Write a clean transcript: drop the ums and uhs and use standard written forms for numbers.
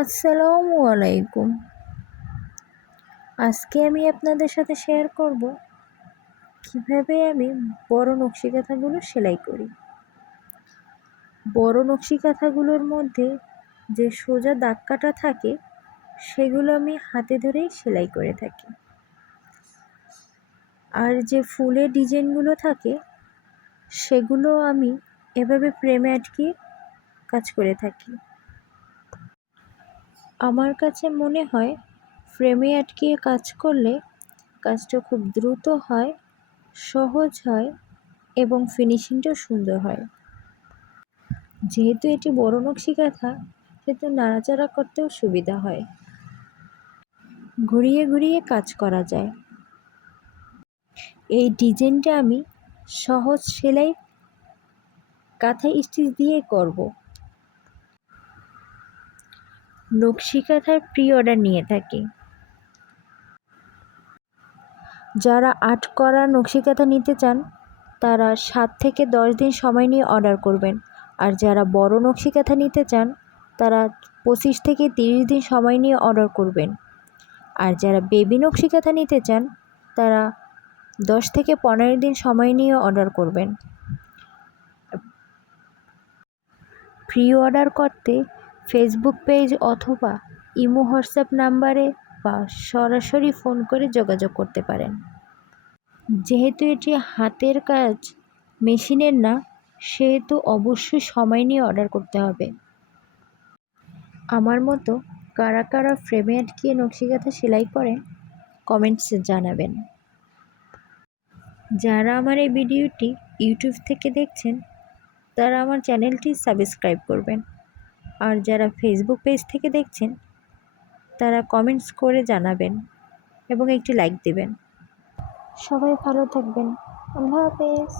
আসসালামু আলাইকুম। আজকে আমি আপনাদের সাথে শেয়ার করব কিভাবে আমি বড় নকশি কাঁথাগুলো সেলাই করি। বড় নকশি কাঁথাগুলোর মধ্যে যে সোজা দাগ কাটা থাকে সেগুলো আমি হাতে ধরেই সেলাই করে থাকি। আর যে ফুলের ডিজাইনগুলো থাকে সেগুলো আমি এভাবে ফ্রেমে আটকে কাজ করে থাকি। আমার কাছে মনে হয় ফ্রেমে আটকিয়ে কাজ করলে কাজটা খুব দ্রুত হয়, সহজ হয় এবং ফিনিশিংটাও সুন্দর হয়। যেহেতু এটি বড় নকশি কাঁথা সেহেতু নাড়াচাড়া করতেও সুবিধা হয়, ঘুরিয়ে ঘুরিয়ে কাজ করা যায়। এই ডিজাইনটা আমি সহজ সেলাই কাঁথা স্টিচ দিয়ে করব। নকশি কাঁথার প্রি অর্ডার নিয়ে থাকি। যারা আর্ট করা নকশি কাঁথা নিতে চান তারা 7 থেকে 10 দিন সময় নিয়ে অর্ডার করবেন। আর যারা বড় নকশি কাঁথা নিতে চান তারা 25 থেকে 30 দিন সময় নিয়ে অর্ডার করবেন। আর যারা বেবি নকশি কাঁথা নিতে চান তারা 10 থেকে 15 দিন সময় নিয়ে অর্ডার করবেন। প্রি অর্ডার করতে ফেসবুক পেজ অথবা ইমো হোয়াটসঅ্যাপ নাম্বারে বা সরাসরি ফোন করে যোগাযোগ করতে পারেন। যেহেতু এটি হাতের কাজ, মেশিনের না, সেহেতু অবশ্যই সময় নিয়ে অর্ডার করতে হবে। আমার মতো কারা কারা ফ্রেমে আটকিয়ে নকশি কাঁথা সেলাই করেন কমেন্টসে জানাবেন। যারা আমার এই ভিডিওটি ইউটিউব থেকে দেখছেন তারা আমার চ্যানেলটি সাবস্ক্রাইব করবেন। আর যারা ফেসবুক পেজ থেকে দেখছেন তারা কমেন্টস করে জানাবেন এবং একটি লাইক দেবেন। সবাই ভালো থাকবেন। আল্লাহ হাফেজ।